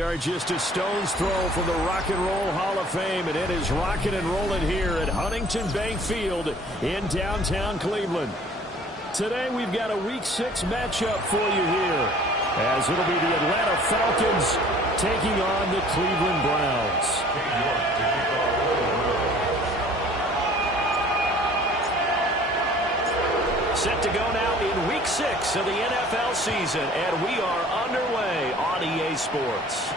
We are just a stone's throw from the Rock and Roll Hall of Fame, and it is rocking and rolling here at Huntington Bank Field in downtown Cleveland. Today we've got a Week 6 matchup for you here, as it'll be the Atlanta Falcons taking on the Cleveland Browns. Set to go now in Week 6 of the NFL season, and we are underway on EA Sports.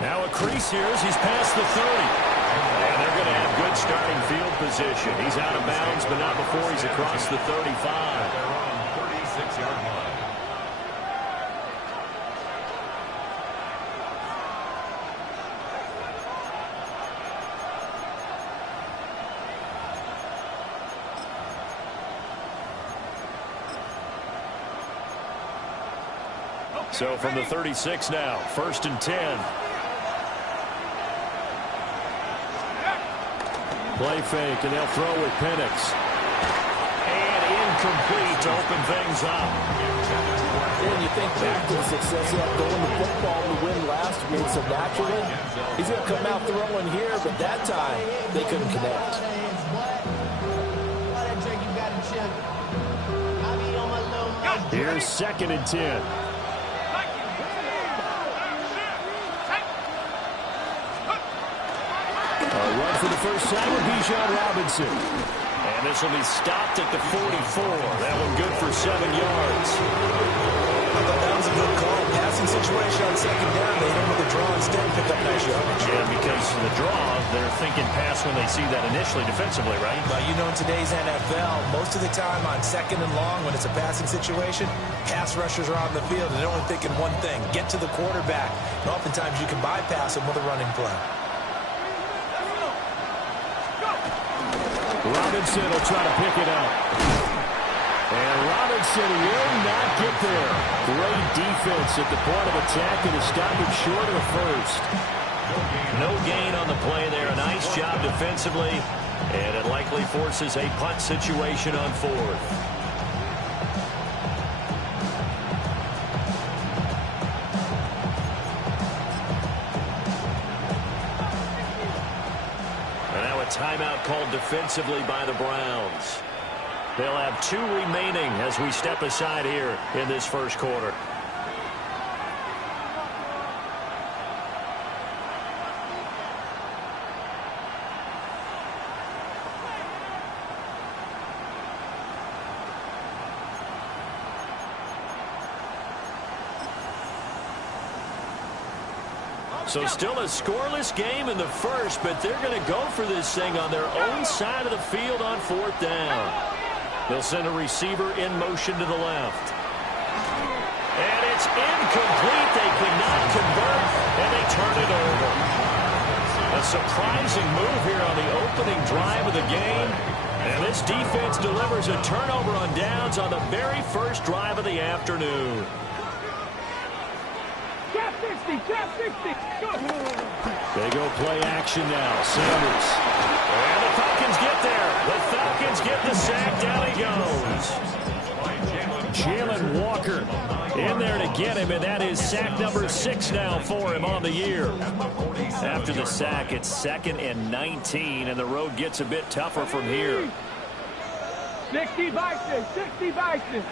Now a crease here as he's past the 30. And they're going to have good starting field position. He's out of bounds, but not before he's across the 35. They're on 36-yard line. So from the 36 now, 1st and 10. Play fake, and they'll throw with Penix. And incomplete to open things up. When you think back to the success he had throwing the football to win last week, so naturally, he's going to come out throwing here, but that time, they couldn't connect. Here's 2nd and 10. For the first time with Bijan Robinson. And this will be stopped at the 44. That one good for 7 yards. I thought that was a good call. Passing situation on 2nd down. They hit him with a draw instead and pick up nice yardage. Yeah, because of the draw, they're thinking pass when they see that initially defensively, right? But you know, in today's NFL, most of the time on 2nd and long, when it's a passing situation, pass rushers are on the field, and they're only thinking one thing, get to the quarterback. And oftentimes you can bypass them with a running play. Robinson will try to pick it up. And Robinson will not get there. Great defense at the point of attack, and to stop him short of the first. No gain on the play there. A nice job defensively, and it likely forces a punt situation on 4th. Timeout called defensively by the Browns. They'll have 2 remaining as we step aside here in this first quarter. So still a scoreless game in the first, but they're going to go for this thing on their own side of the field on 4th down. They'll send a receiver in motion to the left. And it's incomplete. They could not convert, and they turn it over. A surprising move here on the opening drive of the game. And this defense delivers a turnover on downs on the very first drive of the afternoon. They go play action now. Sanders. And the Falcons get there. The Falcons get the sack. Down he goes. Jalen Walker in there to get him, and that is sack number 6 now for him on the year. After the sack, it's 2nd and 19, and the road gets a bit tougher from here. 60 Vikings, 60 Vikings.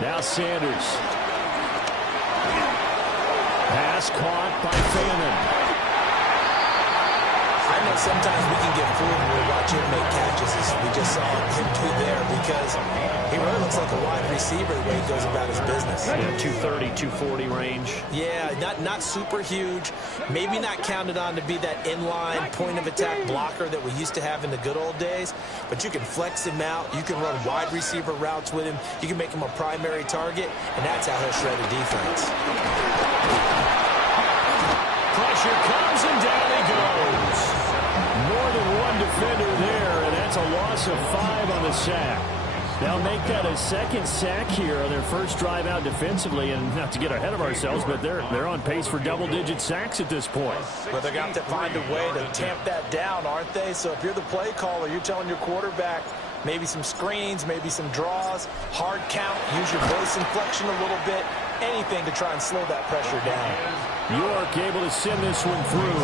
Now Sanders. Pass caught by Fannin. I know sometimes we can get fooled when we watch him make catches, as we just saw him do there, because he really looks like a wide receiver the way he goes about his business. Yeah, 230, 240 range. Yeah, not super huge. Maybe not counted on to be that inline point-of-attack blocker that we used to have in the good old days, but you can flex him out. You can run wide receiver routes with him. You can make him a primary target, and that's how he'll shred a defense. Pressure comes, and down he goes. More than one defender there, and that's a loss of 5 on the sack. They'll make that a 2nd sack here on their first drive out defensively, and not to get ahead of ourselves, but they're on pace for double-digit sacks at this point. Well, they're going to have to find a way to tamp that down, aren't they? So if you're the play caller, you're telling your quarterback, Maybe some screens, maybe some draws, hard count, use your voice inflection a little bit, anything to try and slow that pressure down. York able to send this one through.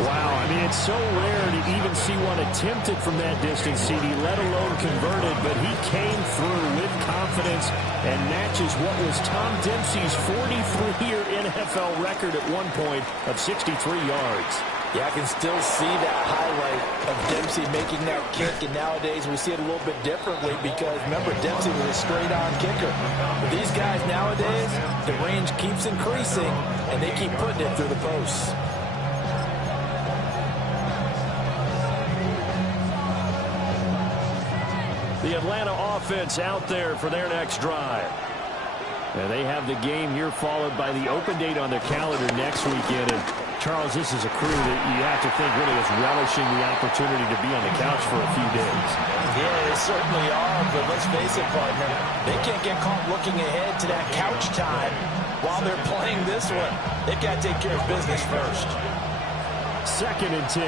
Wow, I mean, it's so rare to even see one attempted from that distance, CD, let alone converted, but he came through with confidence and matches what was Tom Dempsey's 43-year NFL record at one point of 63 yards. Yeah, I can still see that highlight of Dempsey making that kick, and nowadays we see it a little bit differently because, remember, Dempsey was a straight-on kicker. But these guys nowadays, the range keeps increasing, and they keep putting it through the posts. The Atlanta offense out there for their next drive. And they have the game here followed by the open date on their calendar next weekend. And Charles, this is a crew that you have to think really is relishing the opportunity to be on the couch for a few days. Yeah, they certainly are, but let's face it, partner, they can't get caught looking ahead to that couch time while they're playing this one. They've got to take care of business first. 2nd and 10.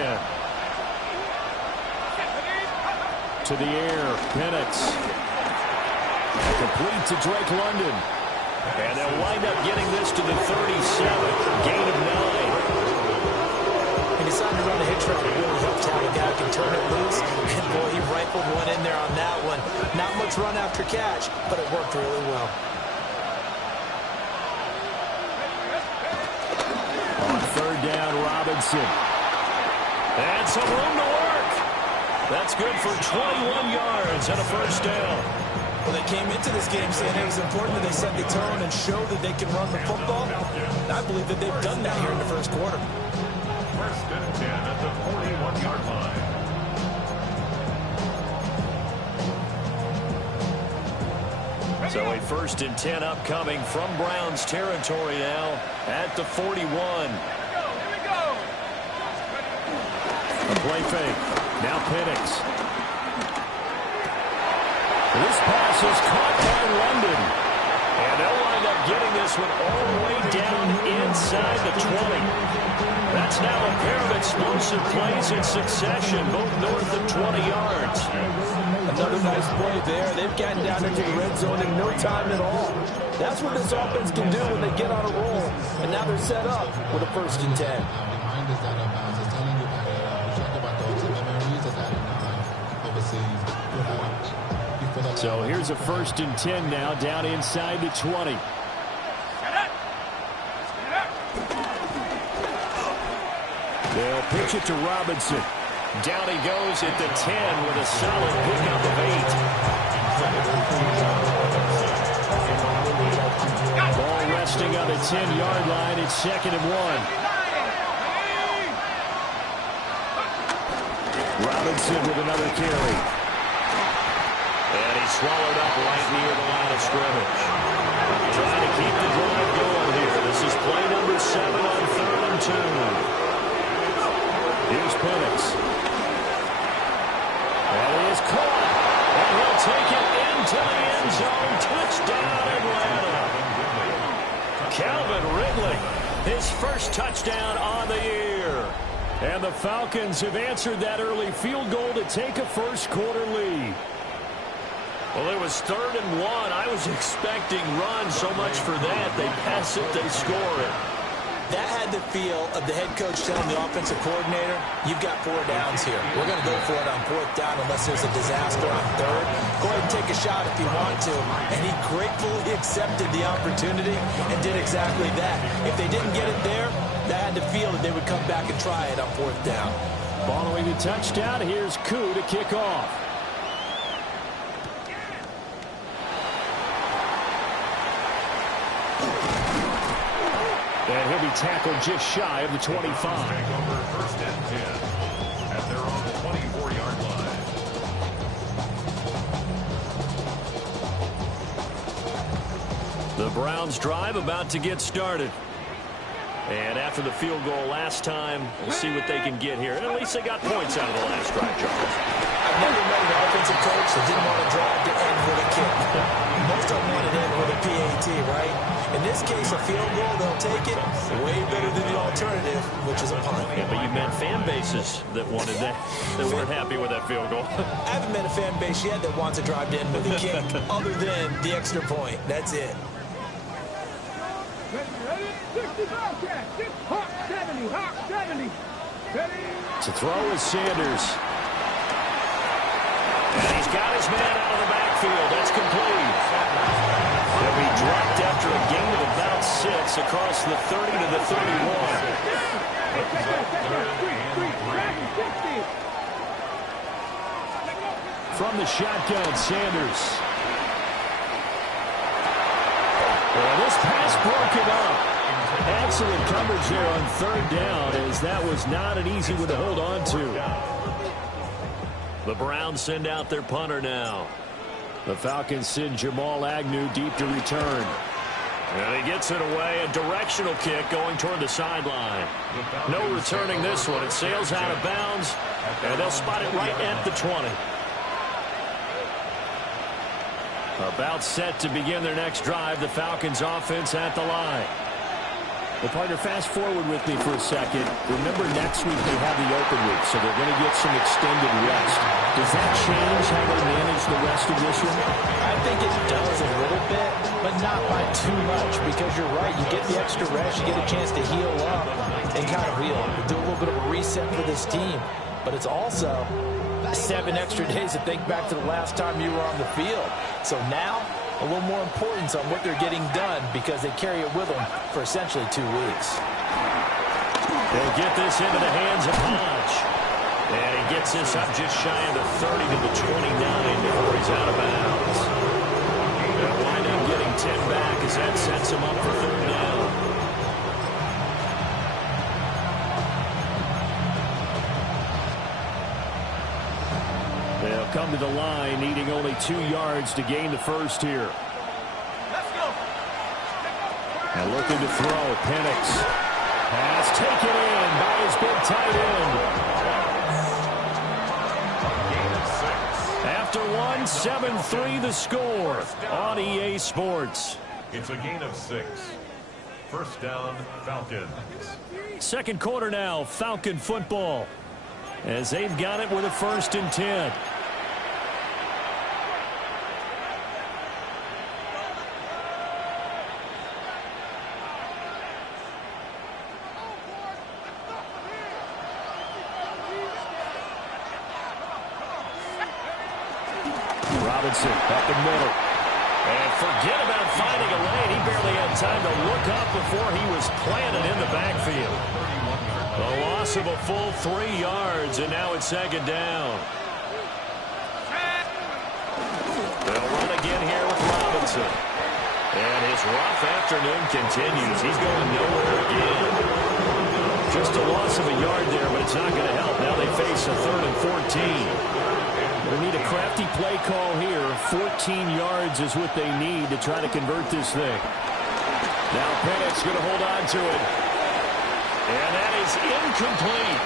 To the air, Penix. Complete to Drake London. And they'll wind up getting this to the 37. Gain of 9. He decided to run a hitch route. It really helps how a guy can turn it loose. And boy, he rifled one in there on that one. Not much run after catch, but it worked really well. On 3rd down, Robinson. And some room to work. That's good for 21 yards and a first down. Well, they came into this game saying it was important that they set the tone and show that they can run the football. And I believe that they've done that here in the first quarter. 1st and 10 at the 41-yard line. So a 1st and 10 upcoming from Browns territory now at the 41. A play fake. Now Penix. This pass is caught by London. And they'll wind up getting this one all the way down inside the 20. That's now a pair of explosive plays in succession, both north of 20 yards. Another nice play there. They've gotten down into the red zone in no time at all. That's what this offense can do when they get on a roll. And now they're set up with a 1st and 10. So here's a 1st and 10 now down inside the 20. They'll pitch it to Robinson. Down he goes at the 10 with a solid pickup of 8. Ball resting on the 10-yard line. It's 2nd and 1. Robinson with another carry. And he's swallowed up right near the line of scrimmage. Trying to keep the drive going here. This is play number 7 on 3rd and 2. Here's Penix. And he is caught. And he'll take it into the end zone. Touchdown, Atlanta. Calvin Ridley, his first touchdown on the year. And the Falcons have answered that early field goal to take a first quarter lead. Well, it was 3rd and 1. I was expecting run, so much for that. They pass it, they score it. That had the feel of the head coach telling the offensive coordinator, you've got 4 downs here. We're going to go for it on 4th down unless there's a disaster on 3rd. Go ahead and take a shot if you want to. And he gratefully accepted the opportunity and did exactly that. If they didn't get it there, that had the feel that they would come back and try it on 4th down. Following the touchdown, here's Koo to kick off. And he'll be tackled just shy of the 25. Take over 1st and 10 at their own 24-yard line. The Browns drive about to get started. And after the field goal last time, we'll see what they can get here. And at least they got points out of the last drive, Charles. I've never met an offensive coach that didn't want to drive to end with a kick. Most of them wanted to end with a PAT, right? In this case, a field goal, they'll take it. Way better than the alternative, which is a punt. Yeah, but you met fan bases that wanted that, that weren't happy with that field goal. I haven't met a fan base yet that wants to drive in with a kick other than the extra point. That's it. Ready? 60 Bobcat. Hawk 70. Hawk 70. Ready? To throw is Sanders. And he's got his man out of the backfield. That's complete. He'll be dropped after a gain of about 6 across the 30 to the 31. From the shotgun, Sanders. And this pass broken up. Excellent coverage there on 3rd down, as that was not an easy one to hold on to. The Browns send out their punter now. The Falcons send Jamal Agnew deep to return. And he gets it away. A directional kick going toward the sideline. No returning this one. It sails out of bounds, and they'll spot it right at the 20. About set to begin their next drive. The Falcons offense at the line. Well, partner, fast forward with me for a second. Remember, next week they have the open week, so they're going to get some extended rest. Does that change how they manage the rest of this one? I think it does a little bit, but not by too much, because you're right. You get the extra rest. You get a chance to heal up and kind of do a little bit of a reset for this team. But it's also 7 extra days to think back to the last time you were on the field. So now, a little more importance on what they're getting done, because they carry it with them for essentially 2 weeks. They'll get this into the hands of Hodge. And he gets this up just shy of the 30 to the 29 before he's out of bounds. They'll wind up getting 10 back as that sets him up for 3rd down. They'll come to the line, needing only 2 yards to gain the first here. And looking to throw, Penix. Pass taken in by his big tight end. After 1, 7-3 the score on EA Sports. It's a gain of 6. First down, Falcons. Second quarter now, Falcon football, as they've got it with a 1st and 10. Robinson up the middle. And forget about finding a lane. He barely had time to look up before he was planted in the backfield. The loss of a full 3 yards, and now it's 2nd down. They'll run again here with Robinson. And his rough afternoon continues. He's going nowhere again. Just a loss of a yard there, but it's not going to help. Now they face a 3rd and 14. They need a crafty play call here. 14 yards is what they need to try to convert this thing. Now Penix going to hold on to it. And that is incomplete.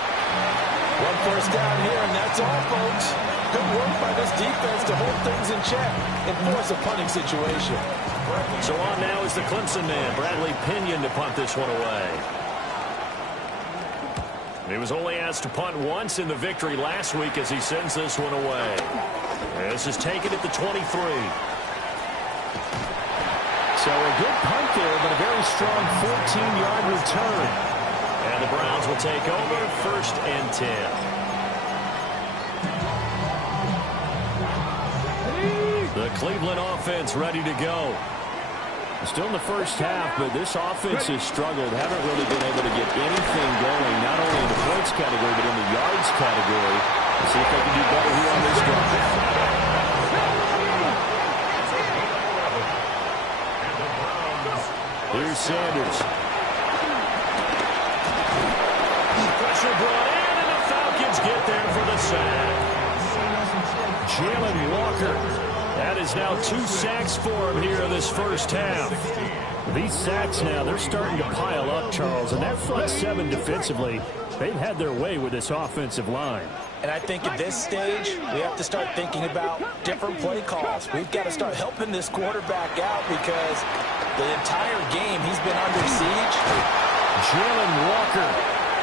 1 first down here, and that's all, folks. Good work by this defense to hold things in check and force a punting situation. So on now is the Clemson man, Bradley Pinion, to punt this one away. He was only asked to punt once in the victory last week as he sends this one away. This is taken at the 23. So a good punt there, but a very strong 14-yard return. And the Browns will take over 1st and 10. The Cleveland offense ready to go. Still in the first half, but this offense has struggled. Haven't really been able to get anything going, not only in the points category, but in the yards category. Let's see if they can do better here on this drive. Here's Sanders. Pressure brought in, and the Falcons get there for the sack. Jalen Walker. That is now 2 sacks for him here in this first half. These sacks now, they're starting to pile up, Charles. And that front 7 defensively, They've had their way with this offensive line. And I think at this stage, we have to start thinking about different play calls. We've got to start helping this quarterback out because the entire game he's been under siege. Jalen Walker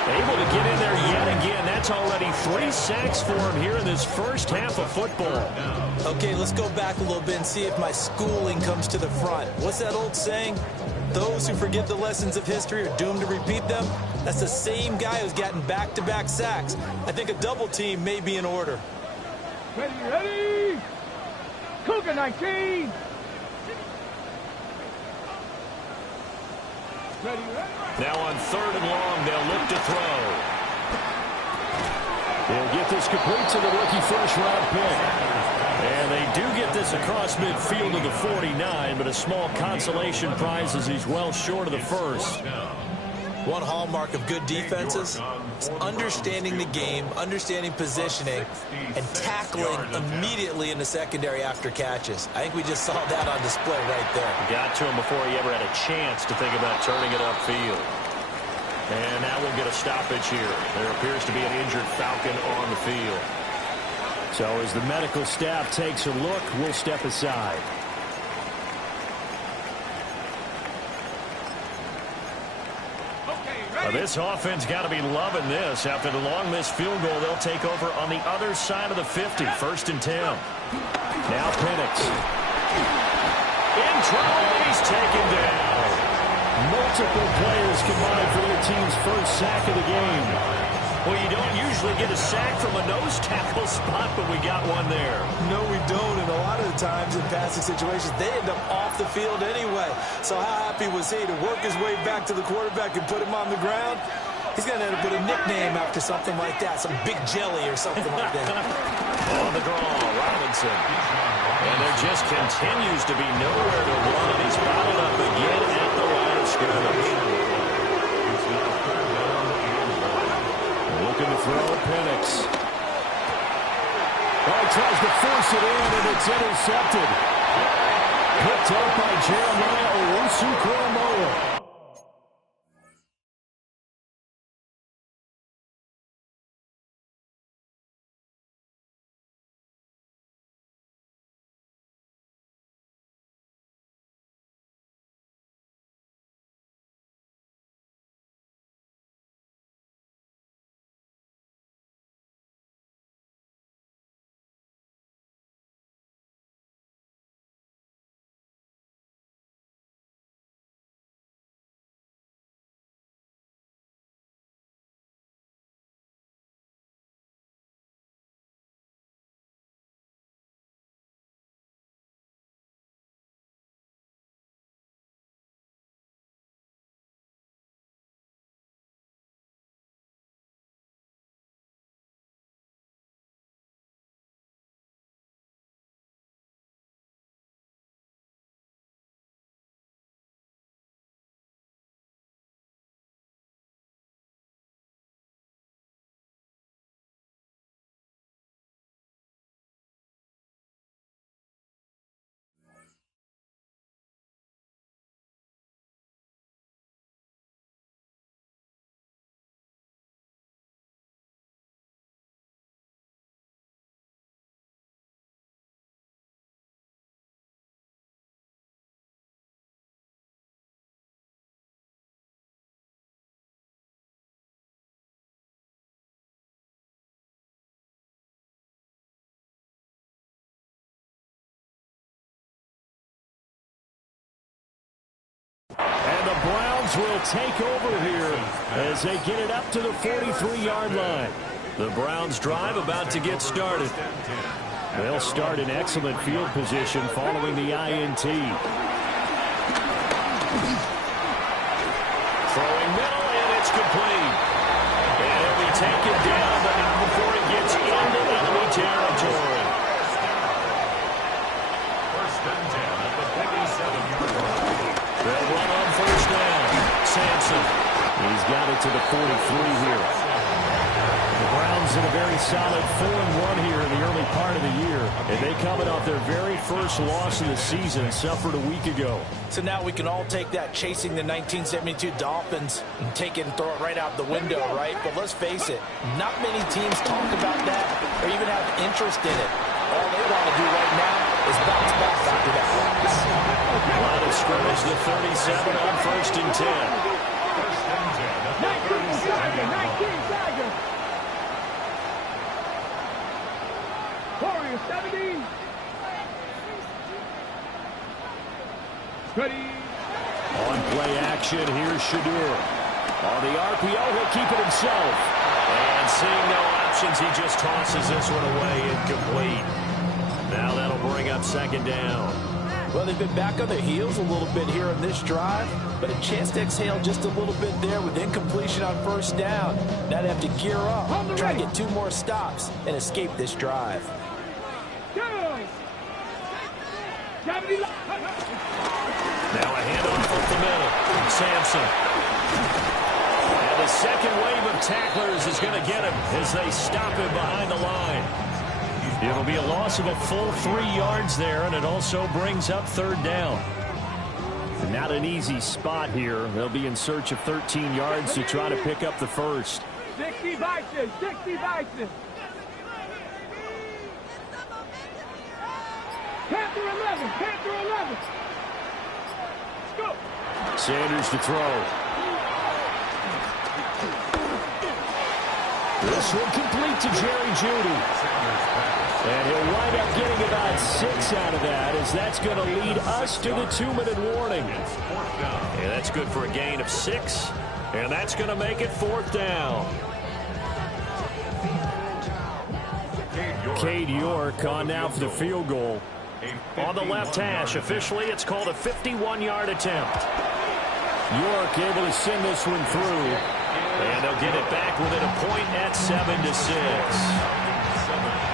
able to get in there yet again. That's already 3 sacks for him here in this first half of football. Okay, let's go back a little bit and see if my schooling comes to the front. What's that old saying? Those who forget the lessons of history are doomed to repeat them. That's the same guy who's gotten back-to-back sacks. I think a double team may be in order. Ready, ready. Cougar 19. Ready, ready. Now on 3rd and long, they'll look to throw. They'll get this complete to the rookie first-round pick. And they do get this across midfield to the 49, but a small consolation prize as he's well short of the first. One hallmark of good defenses is understanding the game, understanding positioning, and tackling immediately in the secondary after catches. I think we just saw that on display right there. Got to him before he ever had a chance to think about turning it upfield. And now we'll get a stoppage here. There appears to be an injured Falcon on the field. So as the medical staff takes a look, we'll step aside. Well, this offense got to be loving this. After the long missed field goal, they'll take over on the other side of the 50, 1st and 10. Now Penix. In trouble, he's taken down. Multiple players combined for their team's first sack of the game. Well, you don't usually get a sack from a nose tackle spot, but we got one there. No, we don't, and a lot of the times in passing situations, they end up off the field anyway. So how happy was he to work his way back to the quarterback and put him on the ground? He's going to end up with a nickname after something like that, some Big Jelly or something like that. On the draw, Robinson. And there just continues to be nowhere to run. He's bottled up again at the line of scrimmage. Looking to throw Penix. Oh, he tries to force it in, and it's intercepted. Picked up by Jeremiah Owusu-Koramoah. And the Browns will take over here as they get it up to the 43-yard line. The Browns drive about to get started. They'll start in excellent field position following the INT. Throwing middle, and it's complete. And he'll be taken down, but not before he gets into enemy territory. They'll run on first down. Sampson. He's got it to the 43 here. The Browns in a very solid 4-1 here in the early early part of the year, and they coming off their very first loss of the season, suffered a week ago. So now we can all take that chasing the 1972 Dolphins and take it and throw it right out the window, right? But let's face it, not many teams talk about that or even have interest in it. All they want to do right now is bounce back after that loss. Line of scrimmage, the 37 on 1st and 10. 19 Tiger. Warriors 70. Ready. On play action, here's Shadur. On the RPO, he'll keep it himself. And seeing no options, he just tosses this one away, incomplete. Now that'll bring up 2nd down. Well, they've been back on their heels a little bit here on this drive, but a chance to exhale just a little bit there with incompletion on 1st down. Now they have to gear up, try to get 2 more stops, and escape this drive. Now a handoff up the middle. Sampson. And the second wave of tacklers is going to get him as they stop him behind the line. It'll be a loss of a full 3 yards there, and it also brings up 3rd down. Not an easy spot here. They'll be in search of 13 yards to try to pick up the first. 60 Vikings, 60 Vikings. Panther 11, Panther 11. Let's go. Sanders to throw. This one complete to Jerry Jeudy. And he'll wind up getting about 6 out of that, as that's going to lead us to the 2-minute warning. And that's good for a gain of 6. And that's going to make it 4th down. Cade York on now for the field goal. On the left hash, officially it's called a 51-yard attempt. York able to send this one through. And they'll get it back within a point at 7-6.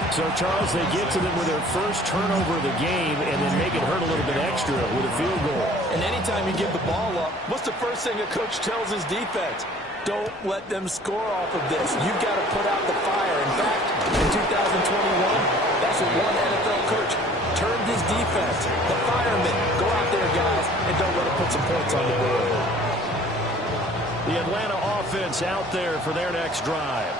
So, Charles, they get to them with their first turnover of the game and then make it hurt a little bit extra with a field goal. And anytime you give the ball up, what's the first thing a coach tells his defense? Don't let them score off of this. You've got to put out the fire. In fact, in 2021, that's what one NFL coach turned his defense. The firemen. Go out there, guys, and don't let them put some points on the board. The Atlanta offense out there for their next drive.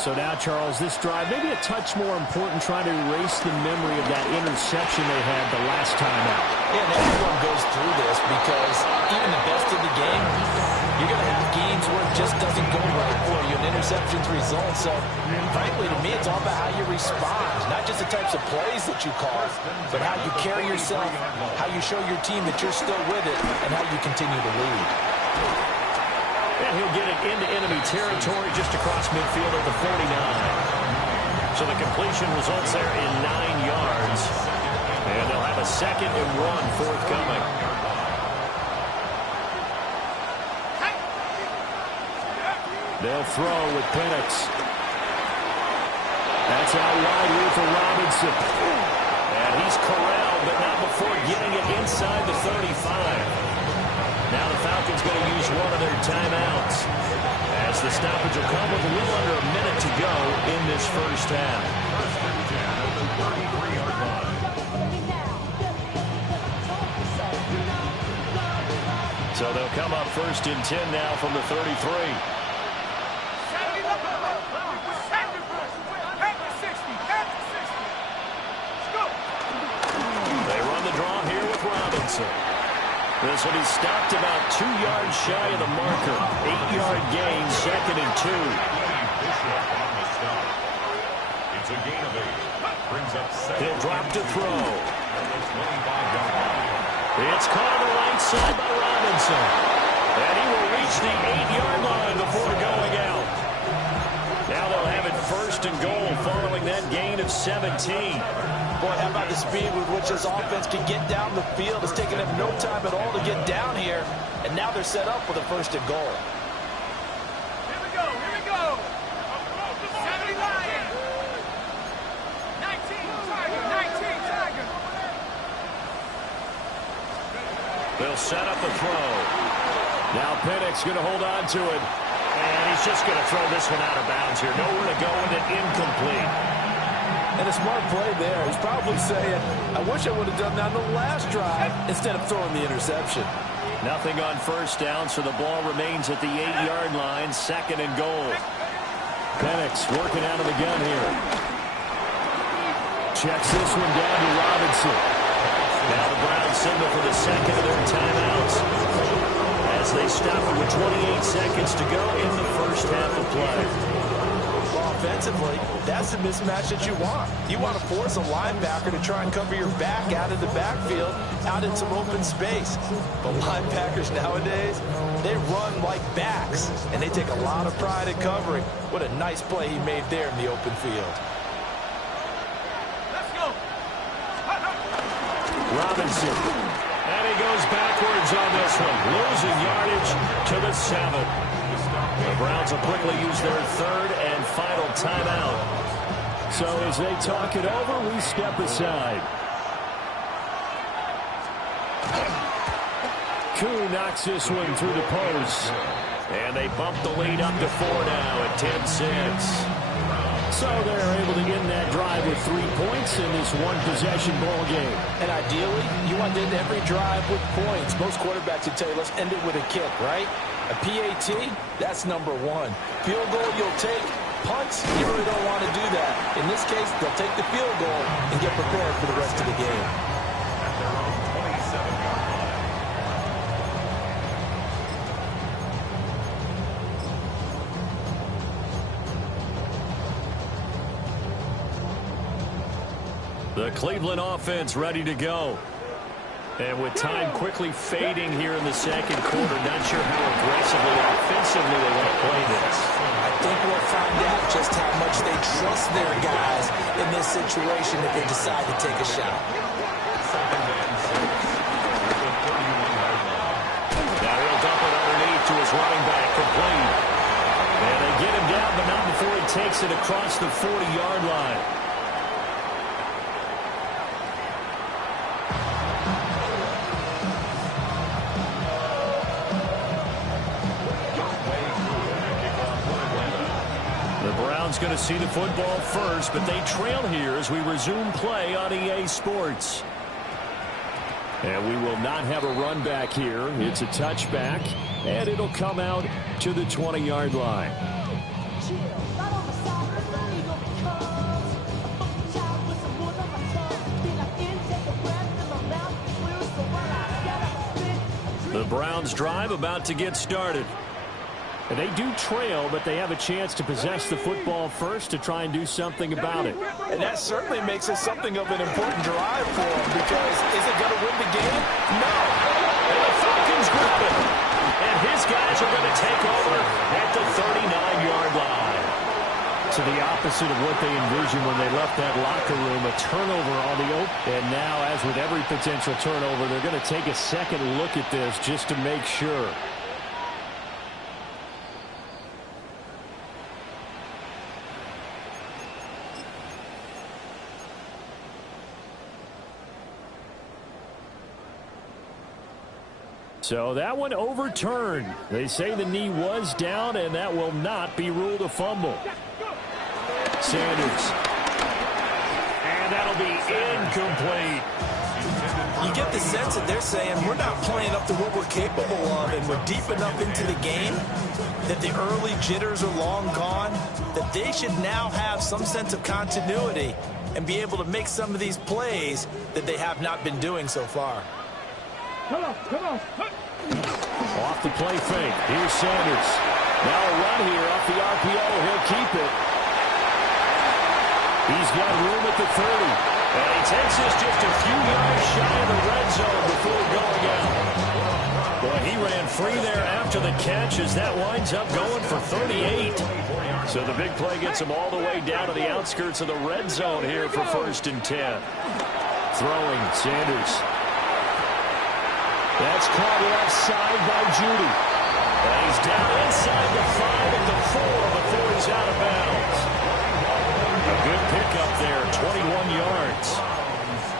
So now, Charles, this drive maybe a touch more important, trying to erase the memory of that interception they had the last time out. Yeah, and everyone goes through this because even the best of the game, you're going to have games where it just doesn't go right for you, and interceptions result. So, frankly, to me, it's all about how you respond, not just the types of plays that you call, but how you carry yourself, how you show your team that you're still with it, and how you continue to lead. And he'll get it into enemy territory just across midfield at the 49. So the completion results there in 9 yards. And they'll have a 2nd and 1 forthcoming. They'll throw with Penix. That's out wide here for Robinson. And he's corralled, but not before getting it inside the 35. Now the Falcons going to use one of their timeouts, as the stoppage will come with a little under a minute to go in this first half. So they'll come up 1st and 10 now from the 33. They run the draw here with Robinson. This will be stopped about 2 yards shy of the marker. 8-yard gain, 2nd and 2. It's a gain of 8. Brings up 7. He'll drop to throw. It's caught on the right side by Robinson. And he will reach the 8-yard line before going out. Now they'll have it 1st and goal following that gain of 17. Boy, how about the speed with which this offense can get down the field? It's taken them no time at all to get down here, and now they're set up for the 1st and goal. Here we go, here we go. 70 Lions. 19 Tiger, 19 Tiger. They'll set up the throw. Now Penix going to hold on to it. And he's just going to throw this one out of bounds here. Nowhere to go with it, incomplete. And a smart play there. He's probably saying, I wish I would have done that on the last drive instead of throwing the interception. Nothing on first down, so the ball remains at the 8-yard line, 2nd and goal. Penix working out of the gun here. Checks this one down to Robinson. Now the Browns signal for the second of their timeouts as they stop it with 28 seconds to go in the first half of play. Well, offensively, that's the mismatch that you want. You want to force a linebacker to try and cover your back out of the backfield, out in some open space. But linebackers nowadays, they run like backs, and they take a lot of pride in covering. What a nice play he made there in the open field. Robinson. And he goes backwards on this one. Losing yardage to the 7. The Browns will quickly use their 3rd and final timeout. So as they talk it over, we step aside. Koo knocks this one through the post. And they bump the lead up to 4 now at 10-6. So they're able to get in that drive with 3 points in this one-possession ball game. And ideally, you want to end every drive with points. Most quarterbacks would tell you, let's end it with a kick, right? A PAT, that's number 1. Field goal, you'll take. Punts, you really don't want to do that. In this case, they'll take the field goal and get prepared for the rest of the game. At their own 27-yard line. The Cleveland offense ready to go. And with time quickly fading here in the second quarter, not sure how aggressively, offensively they want to play this. I think we'll find out just how much they trust their guys in this situation if they decide to take a shot. Now he'll dump it underneath to his running back, complete. And they get him down, but not before he takes it across the 40-yard line. Going to see the football first, but they trail here as we resume play on EA Sports. And we will not have a run back here. It's a touchback, and it'll come out to the 20-yard line. The Browns drive about to get started. And they do trail, but they have a chance to possess the football first to try and do something about it. And that certainly makes it something of an important drive for them, because is it going to win the game? No. And the Falcons grab it. And his guys are going to take over at the 39-yard line. To the opposite of what they envisioned when they left that locker room, a turnover on the open. And now, as with every potential turnover, they're going to take a second look at this just to make sure. So that one overturned. They say the knee was down, and that will not be ruled a fumble. Sanders. And that'll be incomplete. You get the sense that they're saying we're not playing up to what we're capable of, and we're deep enough into the game that the early jitters are long gone, that they should now have some sense of continuity and be able to make some of these plays that they have not been doing so far. Come on, come on. Off the play fake. Here's Sanders. Now a run here off the RPO. He'll keep it. He's got room at the 30. And he takes this just a few yards shy of the red zone before going out. Boy, he ran free there after the catch as that winds up going for 38. So the big play gets him all the way down to the outskirts of the red zone here for 1st and 10. Throwing, Sanders. That's caught offside by Judy. And he's down inside the 5 at the 4 before he's out of bounds. A good pickup there, 21 yards.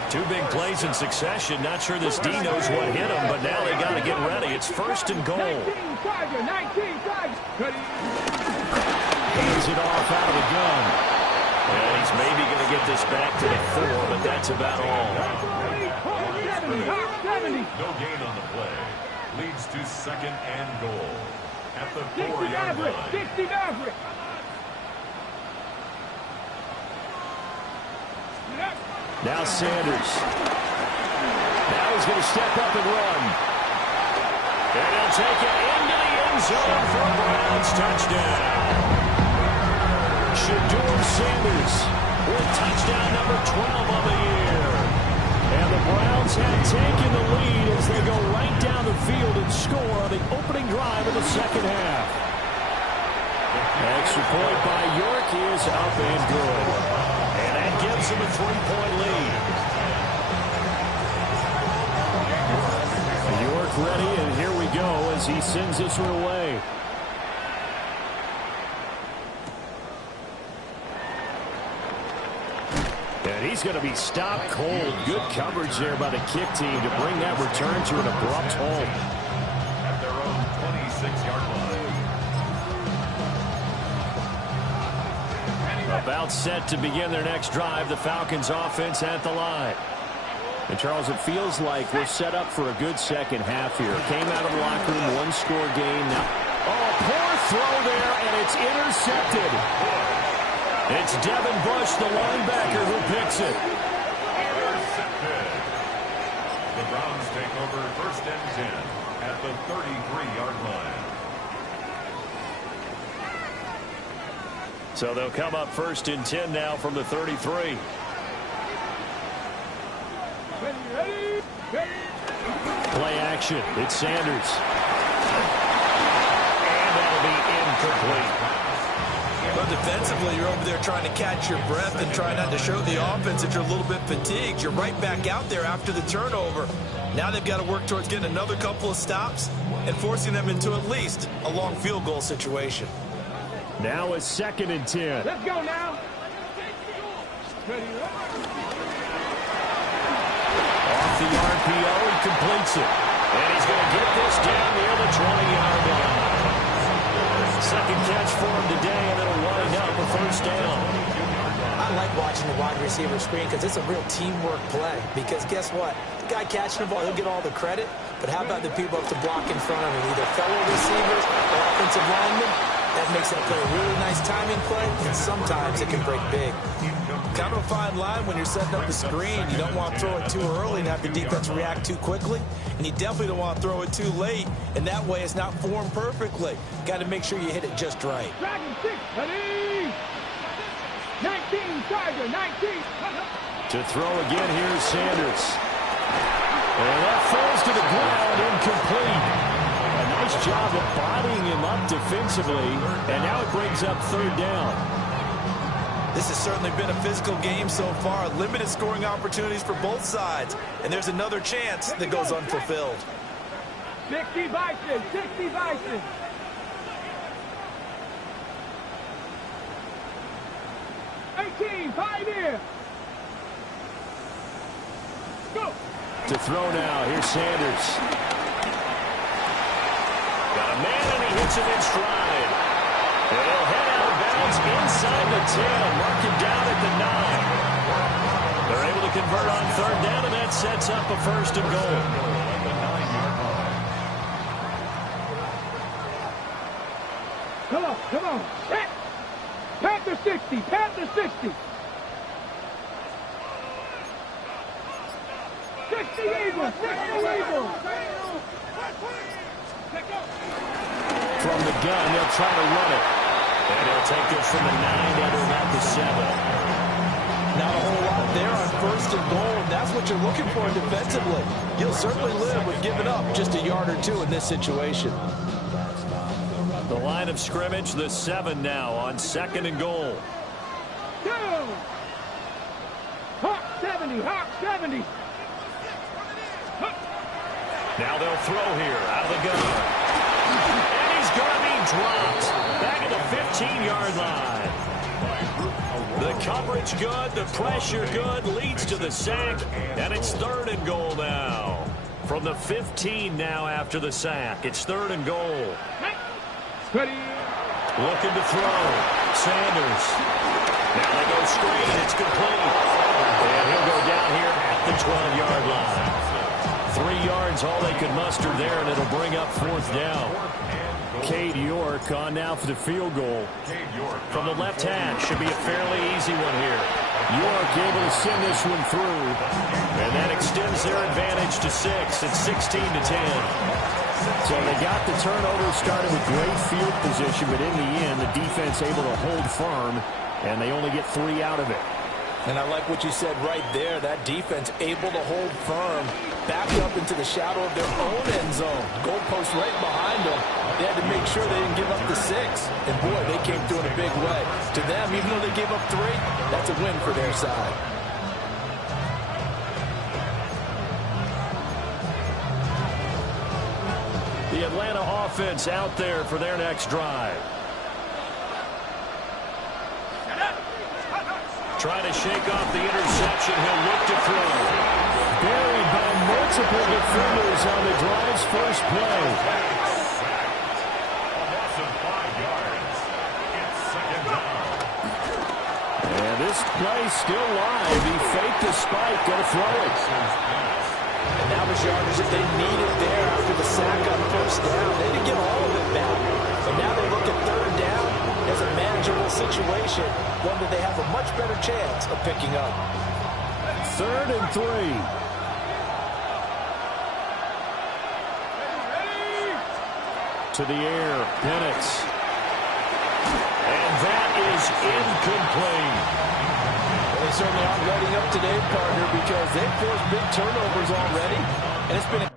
2 big plays in succession. Not sure this D knows what hit him, but now they got to get ready. It's 1st and goal. 19 Tigers. Hands it off out of the gun. And he's maybe going to get this back to the 4, but that's about all. No gain on the play. Leads to second and goal at the 4-yard line. 60 Maverick. Now Sanders. Now he's going to step up and run. And he'll take it into the end zone for a Browns touchdown. Shedeur Sanders with touchdown number 12 on the year. And the Browns have taken the lead as they go right down the field and score on the opening drive of the second half. Extra point by York is up and good. And that gives him a 3-point lead. York ready, and here we go as he sends this one away. And he's going to be stopped cold. Good coverage there by the kick team to bring that return to an abrupt halt. At their own 26-yard line. About set to begin their next drive. The Falcons offense at the line. And, Charles, it feels like we're set up for a good second half here. Came out of the locker room, one-score game. Now, a poor throw there, and it's intercepted. It's Devin Bush, the linebacker, who picks it. Intercepted. The Browns take over first and 10 at the 33-yard line. So they'll come up first and 10 now from the 33. Play action. It's Sanders. And that'll be incomplete. But defensively, you're over there trying to catch your breath and try not to show the offense that you're a little bit fatigued. You're right back out there after the turnover. Now they've got to work towards getting another couple of stops and forcing them into at least a long field goal situation. Now it's second and 10. Let's go now. Off the RPO, he completes it. And he's going to get this down near the 20-yard line. Second catch for him today, and it'll wind up a first down. I like watching the wide receiver screen because it's a real teamwork play. Because guess what? The guy catching the ball, he'll get all the credit. But how about the people up to block in front of him? Either fellow receivers or offensive linemen. That makes that play a really nice timing play, and sometimes it can break big. Kind of a fine line when you're setting up a screen. You don't want to throw it too early and have the defense react too quickly. And you definitely don't want to throw it too late, and that way it's not formed perfectly. Got to make sure you hit it just right. Dragon 6, ready? 19, Tiger, 19. To throw again, here's Sanders. And that falls to the ground, incomplete. A nice job of bodying him up defensively, and now it brings up third down. This has certainly been a physical game so far. Limited scoring opportunities for both sides. And there's another chance that goes unfulfilled. 60 Bison, 60 Bison. Pioneer. Go. To throw now, here's Sanders. Got a man, and he hits him in stride. And he'll head out of bounds inside the 10. Mark him down at the 9. They're able to convert on third down, and that sets up a first and goal. Come on, come on. Panther 60, Panther 60. 60 Eagles, 60 Eagles. From the gun, they'll try to run it. And he'll take this from the 9 down to about the 7. Not a whole lot there on first and goal. That's what you're looking for defensively. You'll certainly live with giving up just a yard or two in this situation. The line of scrimmage, the 7 now on second and goal. Go! Hawk 70, Hawk 70. Now they'll throw here out of the gun. And he's going to be dropped back at the 15-yard line. The coverage good, the pressure good, leads to the sack, and it's third and goal now. From the 15 now after the sack, it's third and goal. Ready. Looking to throw. Sanders. Now they go screen. It's complete. yards, all they could muster there, and it'll bring up 4th down. Cade York on now for the field goal. From the left hash, should be a fairly easy one here. York able to send this one through, and that extends their advantage to 6. It's 16-10. So they got the turnover, started with great field position, but in the end, the defense able to hold firm, and they only get 3 out of it. And I like what you said right there. That defense able to hold firm, back up into the shadow of their own end zone. Goalpost right behind them. They had to make sure they didn't give up the 6. And, boy, they came through in a big way. To them, even though they gave up 3, that's a win for their side. The Atlanta offense out there for their next drive. Trying to shake off the interception. He'll look to throw. Buried by multiple defenders on the drive's first play. And this play still live. He faked the spike. Going to throw it. And that was yardage that they needed there after the sack on 1st down. They didn't get all of it back. But now they look at 3rd down as a manageable situation, one that they have a much better chance of picking up. 3rd and 3. To the air, Bennett. And that is incomplete. Well, they certainly aren't letting up today, partner, because they've forced big turnovers already, and it's been a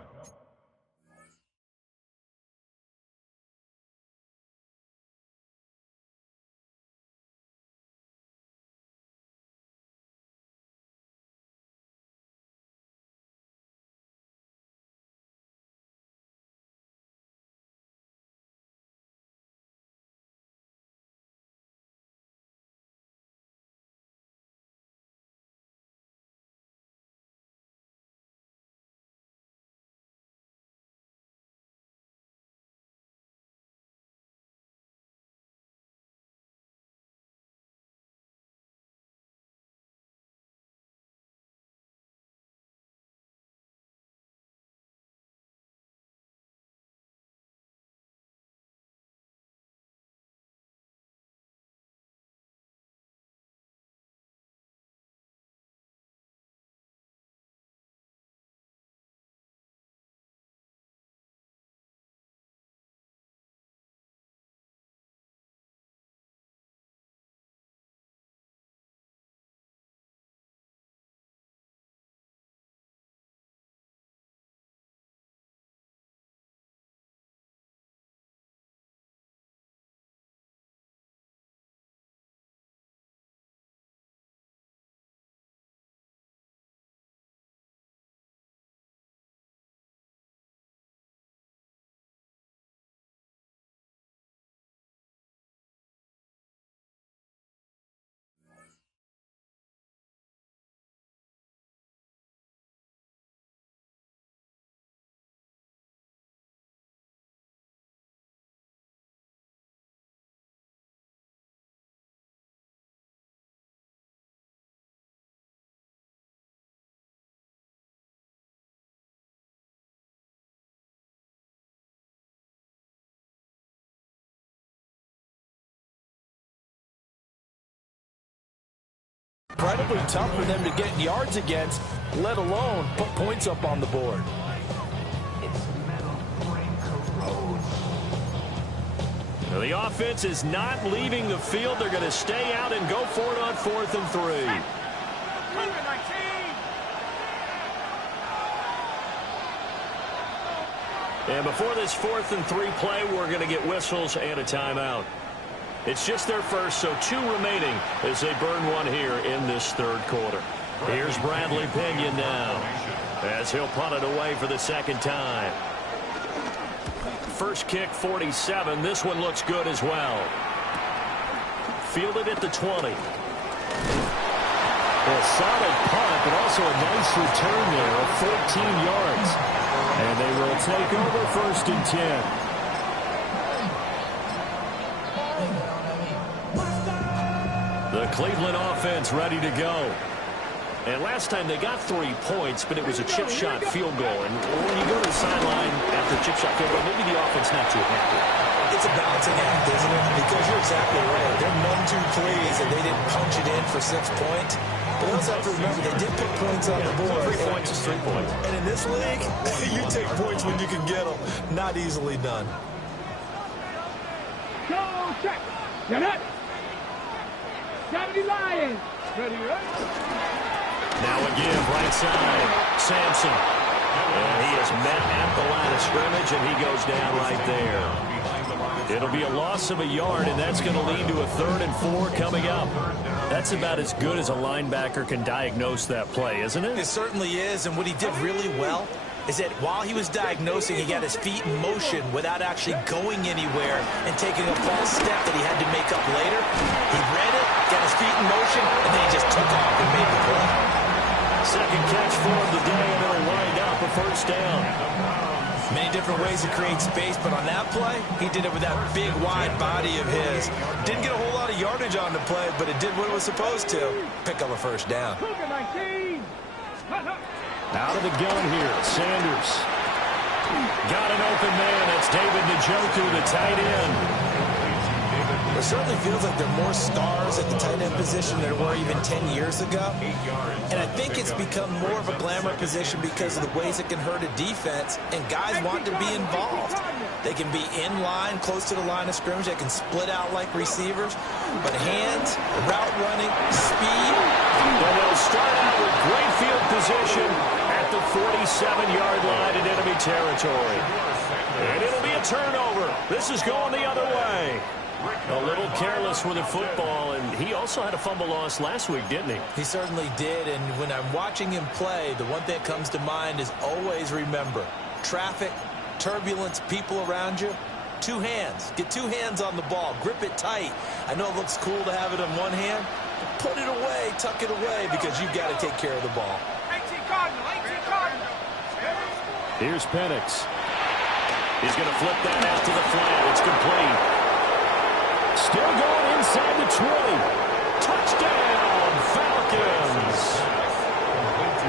incredibly tough for them to get yards against, let alone put points up on the board. Now the offense is not leaving the field. They're going to stay out and go for it on 4th and 3. And before this 4th and 3 play, we're going to get whistles and a timeout. It's just their first, so 2 remaining as they burn one here in this 3rd quarter. Here's Bradley Pinion now as he'll punt it away for the 2nd time. First kick, 47. This one looks good as well. Fielded at the 20. A solid punt, but also a nice return there of 14 yards. And they will take over 1st and 10. The Cleveland offense ready to go. And last time they got 3 points, but it was a chip shot field goal. And when you go to the sideline after a chip shot field goal, maybe the offense not too happy. It's a balancing act, isn't it? Because you're exactly right. They're none too pleased that they didn't punch it in for 6 points. But you also have to remember, they did put points on the board. 3 points is 3 points. And in this league, you take points when you can get them. Not easily done. Go check. Get it. 70 Lions. Ready, right? Now a give, right side. Sampson. And he is met at the line of scrimmage, and he goes down right there. It'll be a loss of a yard, and that's going to lead to a 3rd and 4 coming up. That's about as good as a linebacker can diagnose that play, isn't it? It certainly is, and what he did really well is that while he was diagnosing, he got his feet in motion without actually going anywhere and taking a false step that he had to make up later. He read it, got his feet in motion, and then he just took off and made the play. Second catch for him today, and it'll wind up a 1st down. Many different ways to create space, but on that play, he did it with that big, wide body of his. Didn't get a whole lot of yardage on the play, but it did what it was supposed to. Pick up a 1st down. Out of the gun here, Sanders. Got an open man. That's David Njoku, the tight end. It certainly feels like there are more stars at the tight end position than there were even 10 years ago. And I think it's become more of a glamour position because of the ways it can hurt a defense, and guys want to be involved. They can be in line, close to the line of scrimmage. They can split out like receivers. But hands, route running, speed. And they'll start out with great field position at the 47-yard line in enemy territory. And it'll be a turnover. This is going the other way. A little careless with the football, and he also had a fumble loss last week, didn't he? He certainly did, and when I'm watching him play, the one thing that comes to mind is always remember, traffic, turbulence, people around you, 2 hands. Get 2 hands on the ball. Grip it tight. I know it looks cool to have it in one hand, but put it away, tuck it away, because you've got to take care of the ball. 18 Cardinal. Here's Penix. He's going to flip that out to the flat. It's complete. Still going inside the 20. Touchdown, Falcons.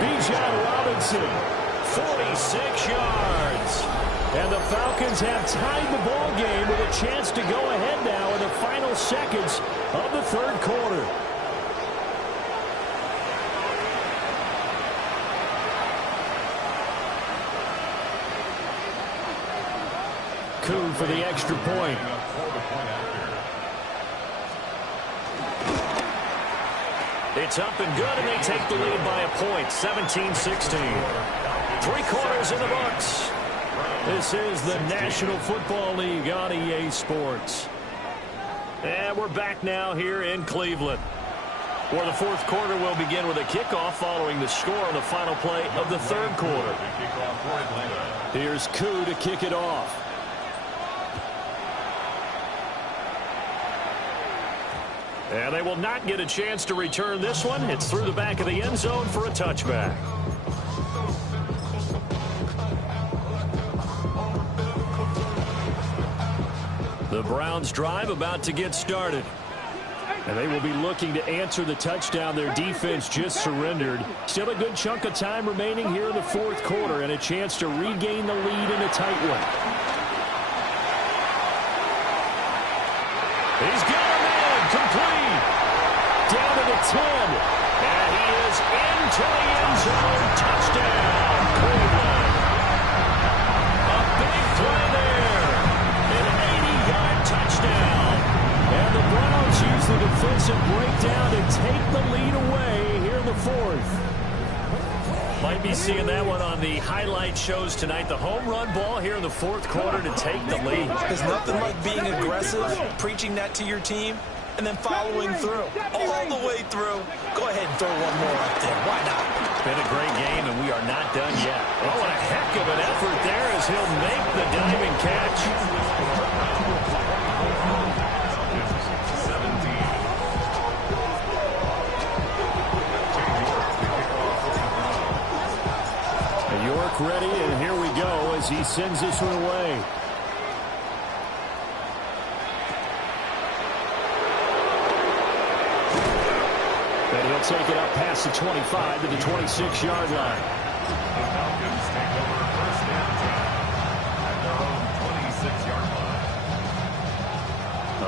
Bijan Robinson, 46 yards. And the Falcons have tied the ball game with a chance to go ahead now in the final seconds of the 3rd quarter. Koo for the extra point. It's up and good, and they take the lead by a point, 17-16. 3 quarters in the books. This is the National Football League on EA Sports. And we're back now here in Cleveland, where the 4th quarter will begin with a kickoff following the score on the final play of the 3rd quarter. Here's Koo to kick it off. And they will not get a chance to return this one. It's through the back of the end zone for a touchback. The Browns drive about to get started. And they will be looking to answer the touchdown their defense just surrendered. Still a good chunk of time remaining here in the 4th quarter and a chance to regain the lead in a tight one. He's got a man complete. Down to the 10. And he is into the end zone. Touchdown, Cleveland. A big play there. An 80-yard touchdown. And the Browns use the defensive breakdown to take the lead away here in the 4th. Might be seeing that one on the highlight shows tonight. The home run ball here in the 4th quarter to take the lead. There's nothing like being aggressive, preaching that to your team, and then following through, all the way through. Go ahead and throw one more up there. Why not? It's been a great game, and we are not done yet. Oh, what a heck of an effort there as he'll make the diving catch. York ready, and here we go as he sends this one away. And he'll take it up past the 25 to the 26-yard line. The Falcons take over first and 10 at their own 26-yard line.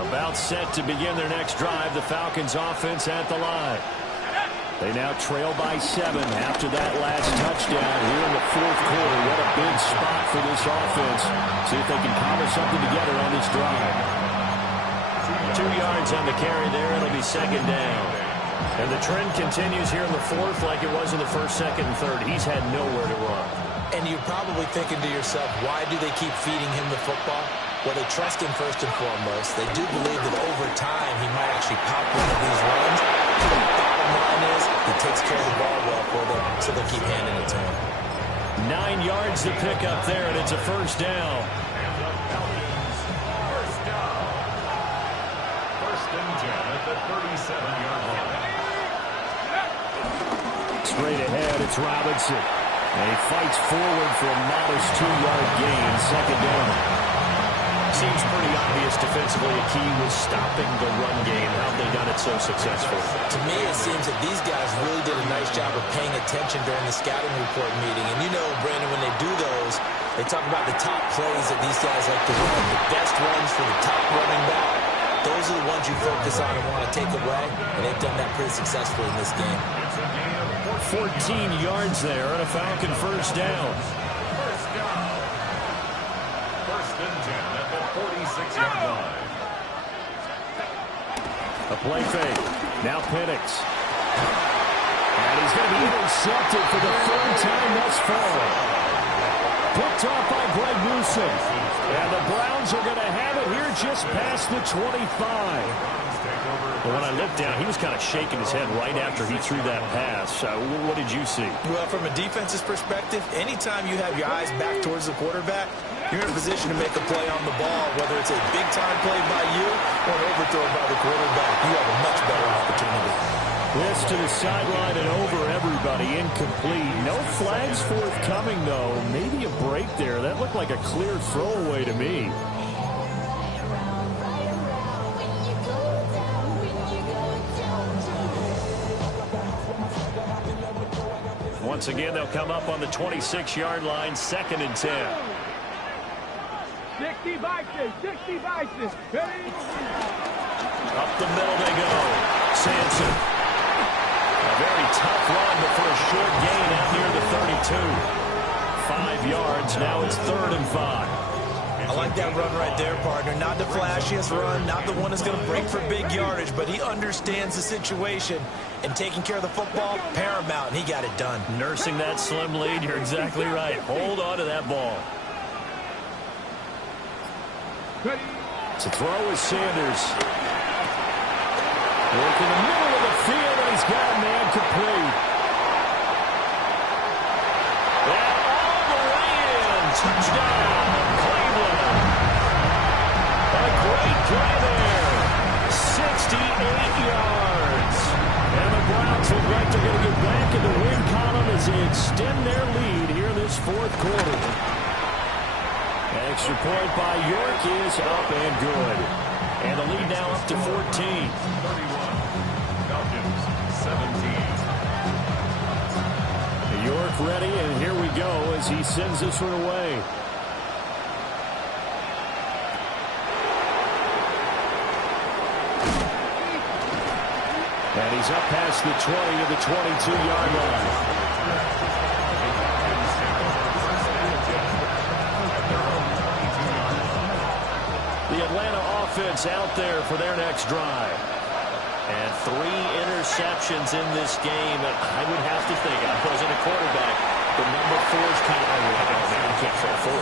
About set to begin their next drive, the Falcons offense at the line. They now trail by 7 after that last touchdown here in the fourth quarter. What a big spot for this offense. See if they can cobble something together on this drive. 2 yards on the carry there. It'll be second down. And the trend continues here in the fourth like it was in the first, second, and third. He's had nowhere to run. And you're probably thinking to yourself, why do they keep feeding him the football? Well, they trust him first and foremost. They do believe that over time he might actually pop one of these runs. The bottom line is he takes care of the ball well for them, so they keep handing it to him. 9 yards to pick up there, and it's a first down. And the Falcons first down. First and 10 at the 37-yard line. Straight ahead, it's Robinson. And he fights forward for a modest 2-yard gain, second down. Seems pretty obvious defensively a key was stopping the run game. How have they done it so successfully? To me, it seems that these guys really did a nice job of paying attention during the scouting report meeting. And you know, Brandon, when they do those, they talk about the top plays that these guys like to run, the best runs for the top running back. Those are the ones you focus on and want to take away, and they've done that pretty successfully in this game. 14 yards there and a Falcon first down. First down. First and 10 at the 46-yard line. A play fake. Now Penix. And he's going to be intercepted for the third time thus far. Picked off by Greg Newsom. And the Browns are going to have it here just past the 25. But when I looked down, he was kind of shaking his head right after he threw that pass. What did you see? Well, from a defense's perspective, anytime you have your eyes back towards the quarterback, you're in a position to make a play on the ball, whether it's a big-time play by you or an overthrow by the quarterback. You have a much better opportunity. This to the sideline and over everybody, incomplete. No flags forthcoming, though. Maybe a break there. That looked like a clear throwaway to me. Once again, they'll come up on the 26-yard line, second and 10. 60 Vikings, 60 Vikings. Ready? Up the middle they go. Sampson. A very tough run, but for a short gain out near the 32. 5 yards, now it's third and 5. I like that run right there, partner. Not the flashiest run, not the one that's going to break for big yardage, but he understands the situation, and taking care of the football, paramount, and he got it done. Nursing that slim lead, you're exactly right. Hold on to that ball. To throw is Sanders. Work in the middle of the field, and he's got a man complete. And all the way in. Touchdown, Cleveland. A great play there. 68 yards. And the Browns look like they're going to get back in the win column as they extend their lead here in this fourth quarter. Extra point by York is up and good. And the lead now up to 14. 31. Falcons, 17. York ready, and here we go as he sends this one away. And he's up past the 20 to the 22-yard line. The Atlanta offense out there for their next drive. And 3 interceptions in this game. And I would have to think, I wasn't a quarterback, but number 4 is kind of like, oh, man, you can't throw 4.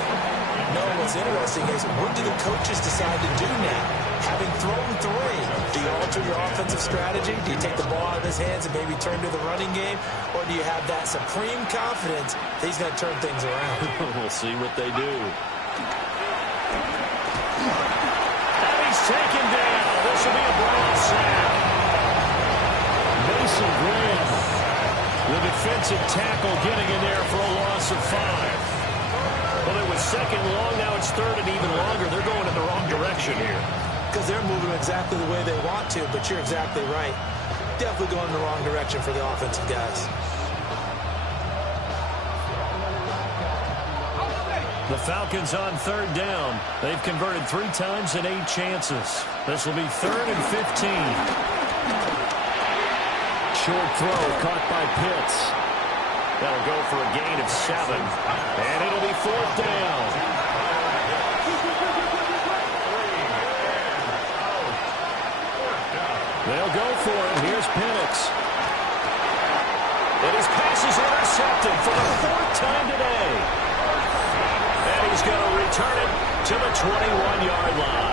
No, what's interesting is what do the coaches decide to do now? Having thrown 3, do you alter your offensive strategy? Do you take the ball out of his hands and maybe turn to the running game? Or do you have that supreme confidence that he's going to turn things around? We'll see what they do. And he's taken down. This will be a Brown sack. Mason Graham, the defensive tackle, getting in there for a loss of 5. Well, it was second long. Now it's third and even longer. They're going in the wrong direction here. Because they're moving exactly the way they want to, but you're exactly right. definitely going in the wrong direction for the offensive guys. The Falcons on third down. They've converted 3 times and 8 chances. This will be 3rd and 15. Short throw caught by Pitts. That'll go for a gain of 7. And it'll be 4th down. They'll go for it. Here's Penix. And his pass is intercepted for the 4th time today. And he's going to return it to the 21-yard line.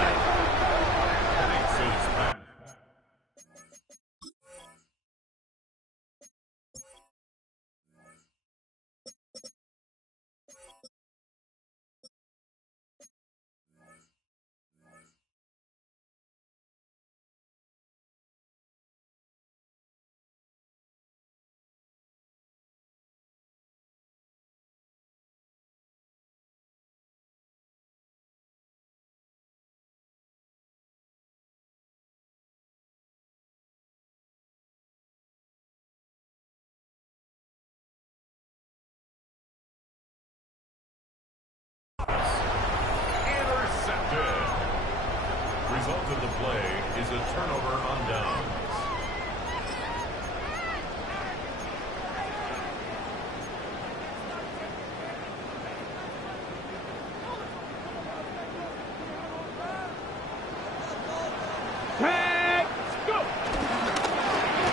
Result of the play is a turnover on downs.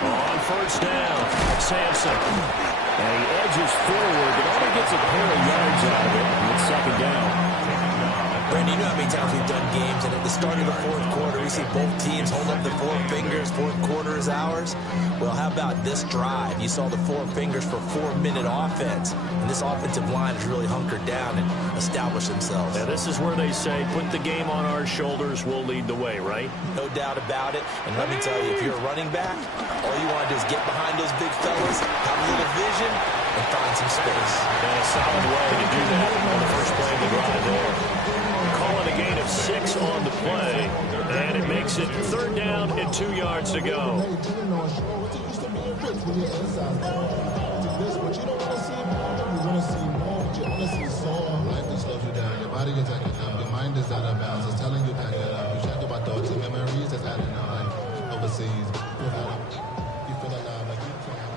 On first down, Sampson. And he edges forward, but only gets a pair of yards out of it. It's 2nd down. Brandon, you know how many times we've done games, and at the start of the 4th quarter, we see both teams hold up the 4 fingers, 4th quarter is ours. Well, how about this drive? You saw the 4 fingers for 4-minute offense, and this offensive line has really hunkered down and established themselves. Now, this is where they say, put the game on our shoulders, we'll lead the way, right? No doubt about it, and let me tell you, if you're a running back, all you want to do is get behind those big fellas, have a little vision, and find some space. And a solid way to do that on the first play of the drive there. Call it a gain of 6 on the play, and it makes it 3rd down and 2 yards to go. Your body is acting up, your mind is out of bounds, it's telling you pack it up. You check about thoughts and memories that's adding on overseas. You feel alive like you can.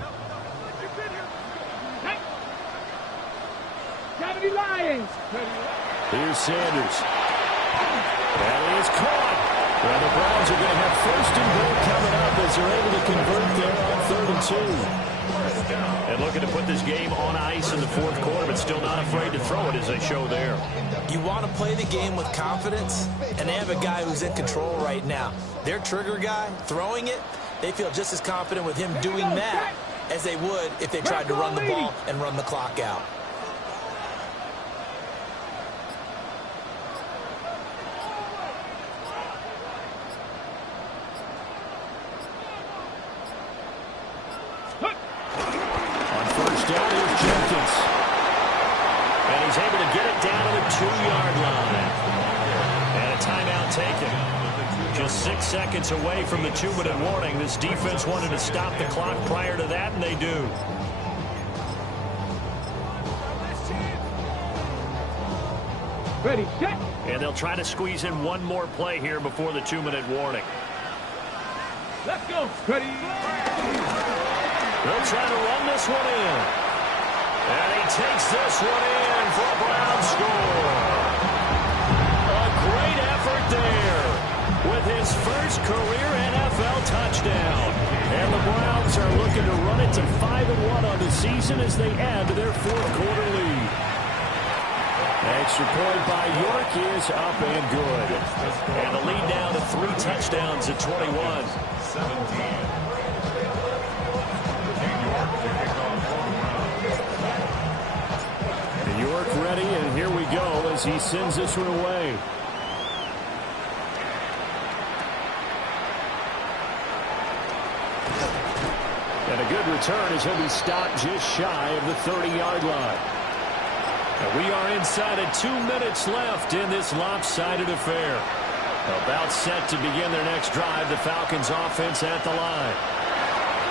Lions. Here's Sanders. That is caught. Well, the Browns are going to have 1st and goal coming up as they're able to convert there on 3rd and 2. And looking to put this game on ice in the 4th quarter, but still not afraid to throw it as they show there. You want to play the game with confidence, and they have a guy who's in control right now. Their trigger guy, throwing it, they feel just as confident with him doing that as they would if they tried to run the ball and run the clock out. He's able to get it down to the 2-yard line. And a timeout taken. Just 6 seconds away from the 2-minute warning. This defense wanted to stop the clock prior to that, and they do. Ready, set. And they'll try to squeeze in one more play here before the 2-minute warning. Let's go. Ready. They'll try to run this one in. And he takes this one in for a Brown score. A great effort there with his first career NFL touchdown. And the Browns are looking to run it to 5-1 on the season as they add to their 4th quarter lead. Extra point by York is up and good. And the lead down to 3 touchdowns at 21. 17. York ready, and here we go as he sends this one away. And a good return as he'll be stopped just shy of the 30-yard line. And we are inside of 2 minutes left in this lopsided affair. About set to begin their next drive, the Falcons offense at the line.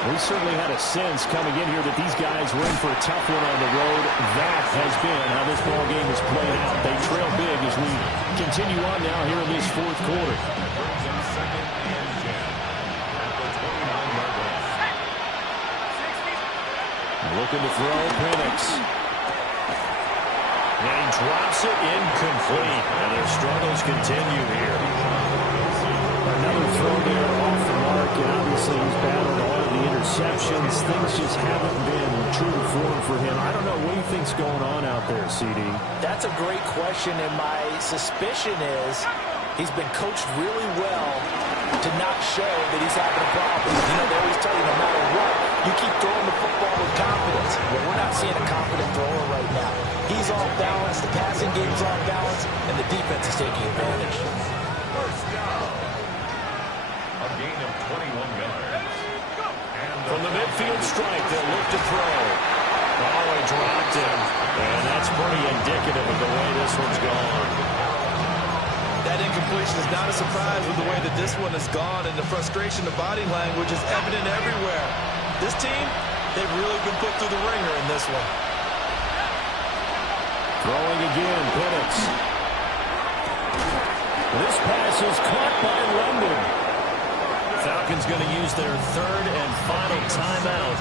We certainly had a sense coming in here that these guys were in for a tough one on the road. That has been how this ball game has played out. They trail big as we continue on now here in this fourth quarter. Looking to throw, Penix. And he drops it incomplete. And their struggles continue here. Another throw there off the mark, and obviously he's battled all of the interceptions. Things just haven't been true to form for him. I don't know what you think's going on out there, CD. That's a great question, and my suspicion is he's been coached really well to not show that he's having a problem. You know, they always tell you no matter what, you keep throwing the football with confidence. Well, we're not seeing a confident thrower right now. He's off balance, the passing game's off balance, and the defense is taking advantage. First down. A gain of 21 yards. From the midfield strike, they'll look to throw. Oh, he dropped him. And that's pretty indicative of the way this one's gone. That incompletion is not a surprise with the way that this one has gone, and the frustration, the body language is evident everywhere. This team, they've really been put through the ringer in this one. Throwing again, Penix. This pass is caught by London. Falcons going to use their third and final timeout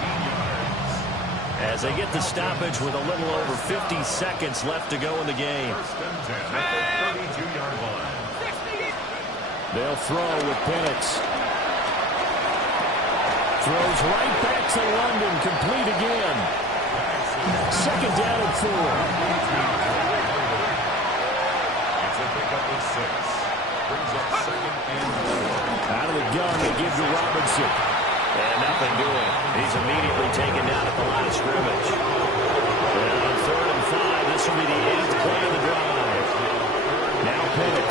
as they get the stoppage with a little over 50 seconds left to go in the game. First and 10 at the 32-yard line. They'll throw with Penix. Throws right back to London, complete again. Second down and 4. It's a pickup of 6. Brings up second and 4. Out of the gun, they give to Robinson. And nothing doing. He's immediately taken down at the line of scrimmage. And on 3rd and 5, this will be the 8th play of the drive. Now Penix.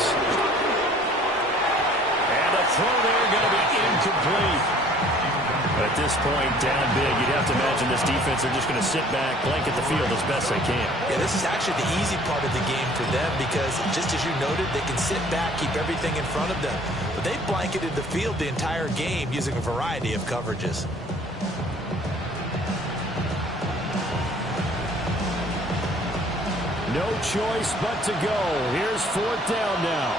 And a throw there going to be incomplete. At this point, down big, you'd have to imagine this defense are just going to sit back, blanket the field as best they can. Yeah, this is actually the easy part of the game for them because, just as you noted, they can sit back, keep everything in front of them. But they blanketed the field the entire game using a variety of coverages. No choice but to go. Here's 4th down now.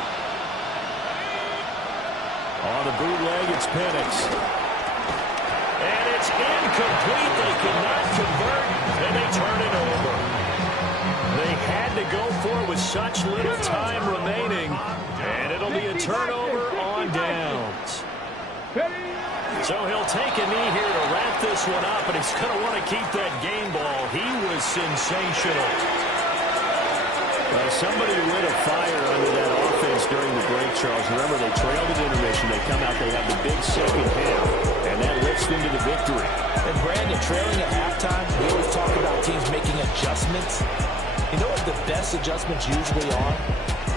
On a bootleg, it's Penix. And it's incomplete. They cannot convert, and they turn it over. They had to go for it with such little time remaining, and it'll be a turnover on downs. So he'll take a knee here to wrap this one up, and he's going to want to keep that game ball. He was sensational. Somebody lit a fire under that offense during the break, Charles. Remember, they trailed at intermission. They come out, they have the big second half, and that lifts them to the victory. And Brandon, trailing at halftime, we always talk about teams making adjustments. You know what the best adjustments usually are?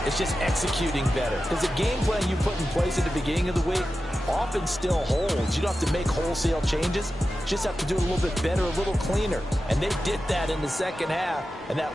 It's just executing better. Because the game plan you put in place at the beginning of the week often still holds. You don't have to make wholesale changes. You just have to do it a little bit better, a little cleaner. And they did that in the second half, and that